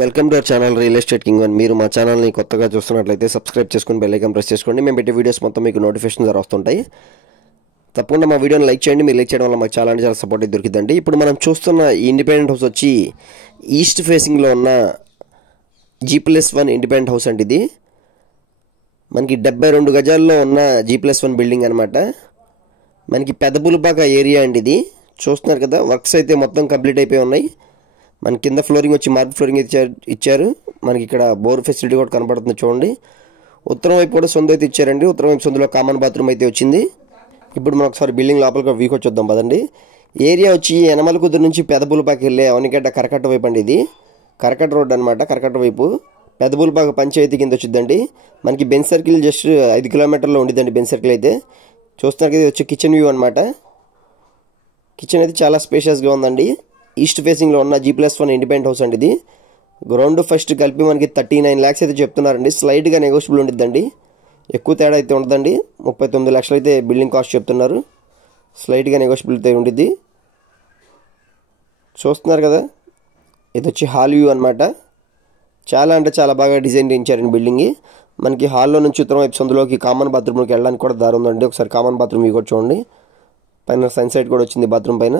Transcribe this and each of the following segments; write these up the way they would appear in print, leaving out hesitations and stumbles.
Welcome to our channel real estate king one. మీరు మా ఛానల్ని కొత్తగా చూస్తున్నట్లయితే సబ్స్క్రైబ్ చేసుకుని బెల్ ఐకాన్ ప్రెస్ చేసుకోండి. మేము పెట్టే వీడియోస్ మొత్తం మీకు నోటిఫికేషన్ ద్వారా వస్తుంటాయి. తప్పకుండా మా వీడియోని లైక్ చేయండి. మీరు లైక్ చేయడం వల్ల మాకు చాలా అంటే చాలా సపోర్ట్ దొరికిందండి. ఇప్పుడు మనం చూస్తున్న ఈ ఇండిపెండెంట్ హౌస్ వచ్చి ఈస్ట్ ఫేసింగ్లో ఉన్న G+1 ఇండిపెండెంట్ హౌస్ అండి. ఇది మనకి 72 గజాల్లో ఉన్న G+1 బిల్డింగ్ అనమాట. మనకి పెదబుల్పాక ఏరియా అండి. ఇది చూస్తున్నారు కదా, వర్క్స్ అయితే మొత్తం కంప్లీట్ అయిపోయి ఉన్నాయి. మన కింద ఫ్లోరింగ్ వచ్చి మార్బుల్ ఫ్లోరింగ్ ఇచ్చారు. మనకి ఇక్కడ బోర్ ఫెసిలిటీ కూడా కనపడుతుంది చూడండి. ఉత్తరం వైపు కూడా సొంత అయితే ఇచ్చారండి. ఉత్తరం వైపు సొంతలో కామన్ బాత్రూమ్ అయితే వచ్చింది. ఇప్పుడు మనం ఒకసారి బిల్డింగ్ లోపలికి వీక్ వచ్చి వద్దాం పదండి. ఏరియా వచ్చి యనమల కుదురు నుంచి పెదబుల్పాక వెళ్ళే అవనిగడ్డ కరకట్ట వైపు అండి. ఇది కరకట్ట రోడ్ అనమాట. కరకట్ట వైపు పెదబుల్పాక పంచాయతీ కింద వచ్చిందండి. మనకి బెంచ్ సర్కిల్ జస్ట్ 5 కిలోమీటర్లో ఉండిద్దండి. బెంచ్ సర్కిల్ అయితే చూస్తున్నారు కదా, ఇది వచ్చి కిచెన్ వ్యూ అనమాట. కిచెన్ అయితే చాలా స్పేషియస్గా ఉందండి. ఈస్ట్ ఫేసింగ్లో ఉన్న G+1 ఇండిపెండెంట్ హౌస్ అండి. ఇది గ్రౌండ్ ఫస్ట్ కలిపి మనకి 39 lakhs అయితే చెప్తున్నారండి. స్లైడ్గా నెగోషియబుల్ ఉండిద్దండి. ఎక్కువ తేడా అయితే ఉండదండి. 39 లక్షలు అయితే బిల్డింగ్ కాస్ట్ చెప్తున్నారు. స్లైడ్గా నెగోషియబుల్ అయితే ఉండిద్ది. చూస్తున్నారు కదా, ఇది వచ్చి హాల్ వ్యూ అనమాట. చాలా అంటే చాలా బాగా డిజైన్ చేయించారండి బిల్డింగ్. మనకి హాల్లో నుంచి ఉత్తరం వైపు సందులోకి కామన్ బాత్రూమ్కి వెళ్ళడానికి కూడా దారి ఉందండి. ఒకసారి కామన్ బాత్రూమ్ వ్యూ కూడా చూడండి. పైన సన్సైట్ కూడా వచ్చింది బాత్రూమ్ పైన.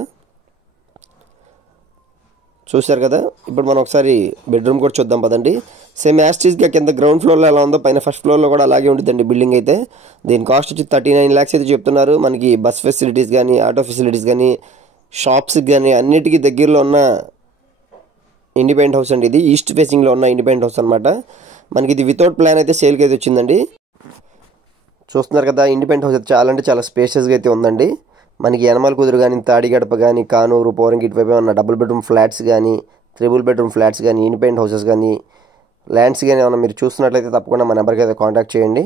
చూశారు కదా, ఇప్పుడు మనం ఒకసారి బెడ్రూమ్ కూడా చూద్దాం పదండి. సేమ్ యాస్టీస్గా కింద గ్రౌండ్ ఫ్లోర్లో ఎలా ఉందో పైన ఫస్ట్ ఫ్లోర్లో కూడా అలాగే ఉంటుందండి బిల్డింగ్ అయితే. దీని కాస్ట్ వచ్చి 39 lakhs అయితే చెప్తున్నారు. మనకి బస్ ఫెసిలిటీస్ కానీ, ఆటో ఫెసిలిటీస్ కానీ, షాప్స్కి కానీ అన్నిటికీ దగ్గరలో ఉన్న ఇండిపెండెంట్ హౌస్ అండి. ఇది ఈస్ట్ ఫేసింగ్లో ఉన్న ఇండిపెండెంట్ హౌస్ అనమాట. మనకి ఇది వితౌట్ ప్లాన్ అయితే సేల్కి అయితే వచ్చిందండి. చూస్తున్నారు కదా, ఇండిపెండెంట్ హౌస్ అయితే చాలా అంటే చాలా స్పేషియస్గా అయితే ఉందండి. మనకి యనమల కుదురు కానీ, తాడిగడప కానీ, కానూరు, పోరంగిట్ వైపు ఉన్న డబుల్ బెడ్రూమ్ ఫ్లాట్స్ కానీ, ట్రిపుల్ బెడ్రూమ్ ఫ్లాట్స్ కానీ, ఇండిపెండెంట్ హౌసెస్ కానీ, ల్యాండ్స్ కానీ ఏమన్నా మీరు చూస్తున్నట్లయితే తప్పకుండా మా నెంబర్కి అయితే కాంటాక్ట్ చేయండి.